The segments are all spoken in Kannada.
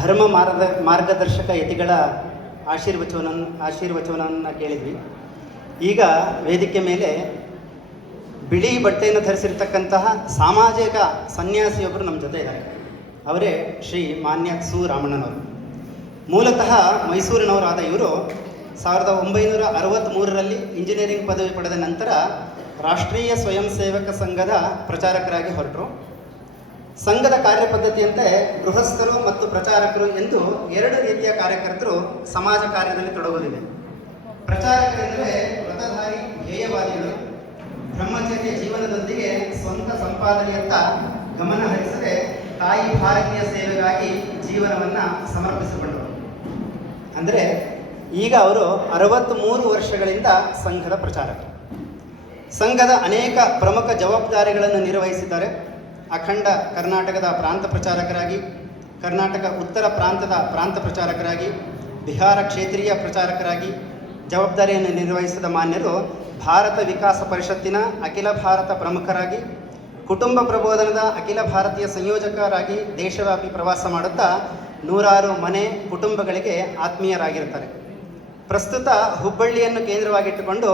ಧರ್ಮ ಮಾರ್ಗದರ್ಶಕ ಯತಿಗಳ ಆಶೀರ್ವಚನವನ್ನು ಕೇಳಿದ್ವಿ. ಈಗ ವೇದಿಕೆ ಮೇಲೆ ಬಿಳಿ ಬಟ್ಟೆಯನ್ನು ಧರಿಸಿರ್ತಕ್ಕಂತಹ ಸಾಮಾಜಿಕ ಸನ್ಯಾಸಿಯೊಬ್ಬರು ನಮ್ಮ ಜೊತೆ ಇದ್ದಾರೆ. ಅವರೇ ಶ್ರೀ ಮಾನ್ಯ ಸು ರಾಮಣ್ಣನವರು. ಮೂಲತಃ ಮೈಸೂರಿನವರಾದ ಇವರು 1963ರಲ್ಲಿ ಇಂಜಿನಿಯರಿಂಗ್ ಪದವಿ ಪಡೆದ ನಂತರ ರಾಷ್ಟ್ರೀಯ ಸ್ವಯಂ ಸೇವಕ ಸಂಘದ ಪ್ರಚಾರಕರಾಗಿ ಹೊರಟರು. ಸಂಘದ ಕಾರ್ಯಪದ್ಧತಿಯಂತೆ ಗೃಹಸ್ಥರು ಮತ್ತು ಪ್ರಚಾರಕರು ಎಂದು 2 ರೀತಿಯ ಕಾರ್ಯಕರ್ತರು ಸಮಾಜ ಕಾರ್ಯದಲ್ಲಿ ತೊಡಗುವುದಿದೆ. ಪ್ರಚಾರಕರೆಂದರೆ ವ್ರತಧಾರಿ ಧ್ಯೇಯವಾದಿಗಳು, ಬ್ರಹ್ಮಚರ್ಯ ಜೀವನದೊಂದಿಗೆ ಸ್ವಂತ ಸಂಪಾದನೆಯತ್ತ ಗಮನ ಹರಿಸದೆ ತಾಯಿ ಭಾರತೀಯ ಸೇವೆಗಾಗಿ ಜೀವನವನ್ನು ಸಮರ್ಪಿಸಿಕೊಂಡರು. ಅಂದರೆ ಈಗ ಅವರು 63 ವರ್ಷಗಳಿಂದ ಸಂಘದ ಪ್ರಚಾರಕರು. ಸಂಘದ ಅನೇಕ ಪ್ರಮುಖ ಜವಾಬ್ದಾರಿಗಳನ್ನು ನಿರ್ವಹಿಸಿದ್ದಾರೆ. ಅಖಂಡ ಕರ್ನಾಟಕದ ಪ್ರಾಂತ ಪ್ರಚಾರಕರಾಗಿ, ಕರ್ನಾಟಕ ಉತ್ತರ ಪ್ರಾಂತದ ಪ್ರಾಂತ ಪ್ರಚಾರಕರಾಗಿ, ಬಿಹಾರ ಕ್ಷೇತ್ರೀಯ ಪ್ರಚಾರಕರಾಗಿ ಜವಾಬ್ದಾರಿಯನ್ನು ನಿರ್ವಹಿಸಿದ ಮಾನ್ಯರು ಭಾರತ ವಿಕಾಸ ಪರಿಷತ್ತಿನ ಅಖಿಲ ಭಾರತ ಪ್ರಮುಖರಾಗಿ, ಕುಟುಂಬ ಪ್ರಬೋಧನದ ಅಖಿಲ ಭಾರತೀಯ ಸಂಯೋಜಕರಾಗಿ ದೇಶವ್ಯಾಪಿ ಪ್ರವಾಸ ಮಾಡುತ್ತಾ 100 ಮನೆ ಕುಟುಂಬಗಳಿಗೆ ಆತ್ಮೀಯರಾಗಿರ್ತಾರೆ. ಪ್ರಸ್ತುತ ಹುಬ್ಬಳ್ಳಿಯನ್ನು ಕೇಂದ್ರವಾಗಿಟ್ಟುಕೊಂಡು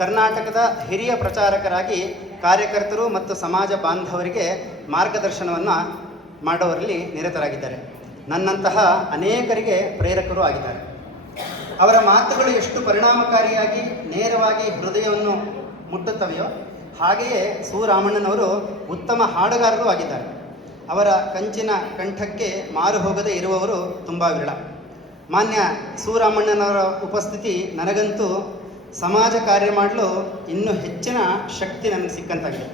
ಕರ್ನಾಟಕದ ಹಿರಿಯ ಪ್ರಚಾರಕರಾಗಿ ಕಾರ್ಯಕರ್ತರು ಮತ್ತು ಸಮಾಜ ಬಾಂಧವರಿಗೆ ಮಾರ್ಗದರ್ಶನವನ್ನು ಮಾಡುವಲ್ಲಿ ನಿರತರಾಗಿದ್ದಾರೆ. ನನ್ನಂತಹ ಅನೇಕರಿಗೆ ಪ್ರೇರಕರು ಆಗಿದ್ದಾರೆ. ಅವರ ಮಾತುಗಳು ಎಷ್ಟು ಪರಿಣಾಮಕಾರಿಯಾಗಿ ನೇರವಾಗಿ ಹೃದಯವನ್ನು ಮುಟ್ಟುತ್ತವೆಯೋ ಹಾಗೆಯೇ ಸು ರಾಮಣ್ಣನವರು ಉತ್ತಮ ಹಾಡುಗಾರರೂ ಆಗಿದ್ದಾರೆ. ಅವರ ಕಂಚಿನ ಕಂಠಕ್ಕೆ ಮಾರು ಹೋಗದೇ ಇರುವವರು ತುಂಬ ವಿರಳ. ಮಾನ್ಯ ಸು ರಾಮಣ್ಣನವರ ಉಪಸ್ಥಿತಿ ನನಗಂತೂ ಸಮಾಜ ಕಾರ್ಯ ಮಾಡಲು ಇನ್ನೂ ಹೆಚ್ಚಿನ ಶಕ್ತಿ ನನಗೆ ಸಿಕ್ಕಂತಾಗಿದೆ.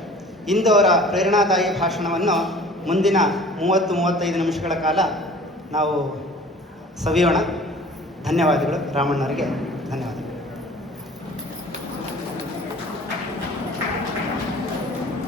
ಇಂದು ಅವರ ಪ್ರೇರಣಾದಾಯಿ ಭಾಷಣವನ್ನು ಮುಂದಿನ 30-35 ನಿಮಿಷಗಳ ಕಾಲ ನಾವು ಸವಿಯೋಣ. ಧನ್ಯವಾದಗಳು. ರಾಮಣ್ಣವರಿಗೆ ಧನ್ಯವಾದಗಳು.